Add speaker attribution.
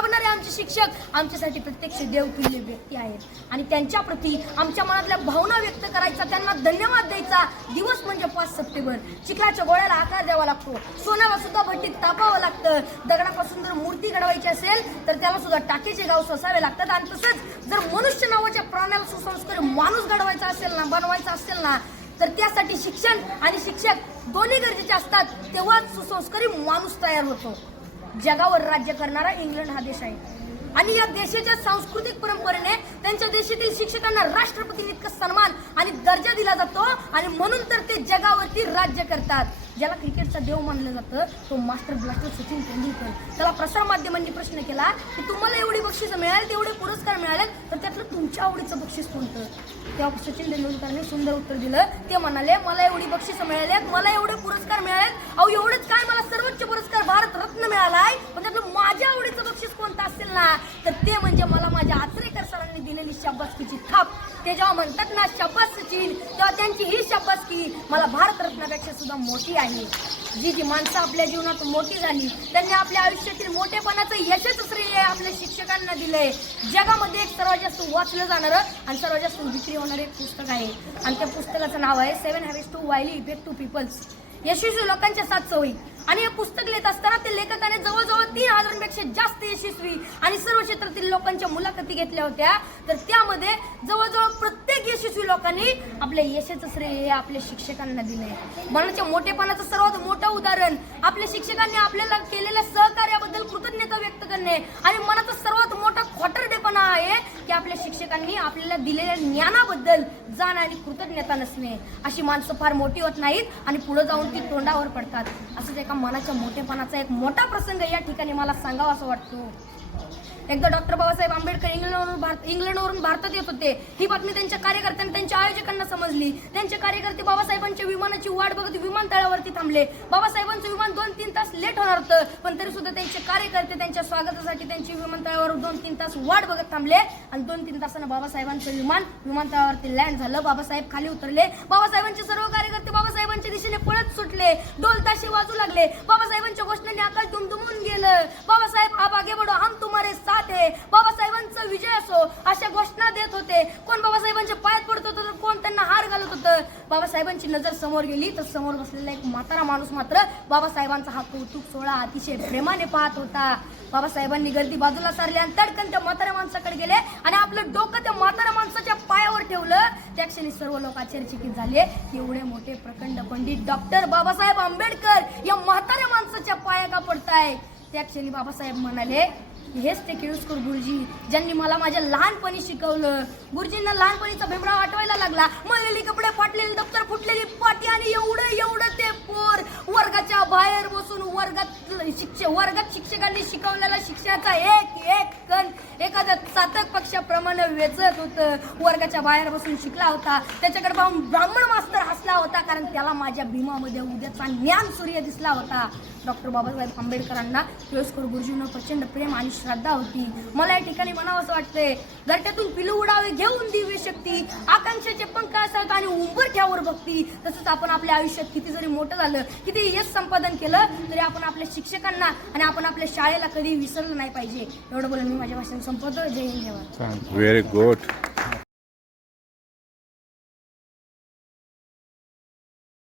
Speaker 1: भावणारे आमचे शिक्षक आमच्यासाठी प्रत्यक्ष देवतुल्य व्यक्ती आहेत आणि त्यांच्या प्रती आमच्या मनातल्या भावना व्यक्त करायचा त्यांना धन्यवाद द्यायचा दिवस म्हणजे पाच सप्टेंबर चिखलाच्या गोळ्याला आकार द्यावा लागतो सोन्याला सुद्धा भट्टीत तापावं लागतं दगडापासून जर मूर्ती घडवायची असेल तर त्याला सुद्धा टाकेचे गाव सोसावे लागतात आणि तसंच जर मनुष्य नावाच्या प्राण्याला सुसंस्कार माणूस घडवायचा असेल ना बनवायचा असेल ना तर त्यासाठी शिक्षण आणि शिक्षक दोन्ही गरजेचे असतात तेव्हाच सुसंस्कारी माणूस तयार होतो जगावर राज्य करणारा इंग्लंड हा देश आहे आणि या देशाच्या सांस्कृतिक परंपरेने त्यांच्या देशातील शिक्षकांना राष्ट्रपती इतका सन्मान आणि दर्जा दिला जातो आणि म्हणून तर ते जगावरती राज्य करतात ज्याला क्रिकेटचा देव मानलं जातं तो मास्टर ब्लास्टर सचिन तेंडुलकर त्याला प्रसार माध्यमांनी प्रश्न केला की तुम्हाला एवढी बक्षिसं मिळाली एवढे पुरस्कार मिळाले तर त्यातलं तुमच्या आवडीचं बक्षीस कोणतं तेव्हा सचिन तेंडुलकरने सुंदर उत्तर दिलं ते म्हणाले मला एवढी बक्षिसं मिळाली मला एवढे पुरस्कार मिळालेत अहो एवढंच काय मला सर्वोच्च पुरस्कार भारतरत्न मिळालाय तुझी थाप ते जेव्हा म्हणतात ना शपथ सचिन तेव्हा त्यांची ही शपथ की मला भारतरत्नापेक्षा सुद्धा मोठी आहे जी जी माणसं आपल्या जीवनात मोठी झाली त्यांनी आपल्या आयुष्यातील मोठेपणाचं यशच श्रेय आपल्या शिक्षकांना दिलंय जगामध्ये एक सर्वात जास्त वाचलं जाणारं आणि सर्वात जास्त विक्री होणारं एक पुस्तक आहे आणि त्या पुस्तकाचं नाव आहे seven habits to highly effect to peoples यशस्वी लोकांच्या सात सवयी आणि हे पुस्तक लिहित असताना ते तीन हजारांपेक्षा जास्त यशस्वी आणि सर्व क्षेत्रातील लोकांच्या मुलाखती घेतल्या होत्या तर त्यामध्ये जवळजवळ प्रत्येक यशस्वी लोकांनी आपल्या यशाचं श्रेय हे आपल्या शिक्षकांना दिले मनाच्या मोठेपणाचं सर्वात मोठं उदाहरण आपल्या शिक्षकांनी आपल्याला केलेल्या सहकार्याबद्दल कृतज्ञता व्यक्त करणे आणि मनाचं सर्वात मोठं शिक्षकांनी आपल्याला दिलेल्या ज्ञानाबद्दल जाण आणि कृतज्ञता नसणे अशी माणसं फार मोठी होत नाहीत आणि पुढे जाऊन ती तोंडावर पडतात असंच एका मनाच्या मोठेपणाचा एक मोठा प्रसंग या ठिकाणी मला सांगावा असं वाटतो एकदा डॉक्टर बाबासाहेब आंबेडकर इंग्लंडवरून भारत इंग्लंडवरून भारतात येत होते ही बातमी त्यांच्या कार्यकर्त्यांनी त्यांच्या आयोजकांना समजली त्यांचे कार्यकर्ते बाबासाहेबांच्या विमानाची वाट बघत विमानतळावरती थांबले बाबासाहेबांचं विमान दोन पण तरी सुद्धा त्यांचे कार्यकर्ते त्यांच्या स्वागतासाठी त्यांची विमानतळावर दोन तीन तास वाट बघत थांबले आणि दोन तीन तासानं बाबासाहेबांचं विमान विमानतळावरती लँड झालं बाबासाहेब खाली उतरले बाबासाहेबांचे सर्व कार्यकर्ते बाबासाहेबांच्या दिशेने पळत सुटले ढोल ताशे वाजू लागले बाबासाहेबांच्या घोषणाने आकाश दुमदुमून गेलं बाबासाहेब आबागे बडो आम तुम्हारे साथ आहे बाबासाहेबांचा विजय असो अशा घोषणा बाबासाहेबांची नजर समोर गेली तर समोर बसलेला एक म्हातारा माणूस मात्र बाबासाहेबांचा हा कौतुक सोहळा अतिशय प्रेमाने पाहत होता बाबासाहेबांनी गर्दी बाजूला सारली आणि तडकन त्या म्हातारा माणसाकडे गेले आणि आपलं डोकं त्या म्हातारा माणसाच्या पायावर ठेवलं त्या क्षणी सर्व लोक आश्चर्यचकित झाले एवढे मोठे प्रखंड पंडित डॉक्टर बाबासाहेब आंबेडकर या म्हाताऱ्या माणसाच्या पायाला पडताय त्या क्षणी बाबासाहेब म्हणाले हेच ते केळुसकर गुरुजी ज्यांनी मला माझ्या लहानपणी शिकवलं गुरुजींना लहानपणीचा भेमरा वाटवायला लागला मळलेली कपडे फाटलेले दप्तर फुटलेली पाटी आणि एवढं एवढं ते पोर वर्गाच्या बाहेर बसून वर्गात शिक्षक वर्गात शिक्षकांनी शिकवलेला शिक्षणाचा एक एक सातक पक्षाप्रमाणे वेचत होत वर्गाच्या बाहेर बसून शिकला होता त्याच्याकडे पाहून ब्राह्मण मास्तर हसला होता कारण त्याला माझ्या भीमामध्ये उद्याचा ज्ञान सूर्य दिसला होता डॉक्टर बाबासाहेब आंबेडकरांना किळसकर गुरुजींना प्रचंड प्रेम आणि श्रद्धा होती मला या ठिकाणी म्हणावं असं वाटतंय घरट्यातून पिलू उडावे घेऊन दिव्य शक्ती आकांक्षाचे काय असतात आणि उंबर उंबरठ्यावर बघती तसंच आपण आपल्या आयुष्यात किती जरी मोठं झालं किती यश संपादन केलं तरी आपण आपल्या शिक्षकांना आणि आपण आपल्या शाळेला कधी विसरलं नाही पाहिजे एवढं बोलून मी माझ्या भाषण संपवतो
Speaker 2: very good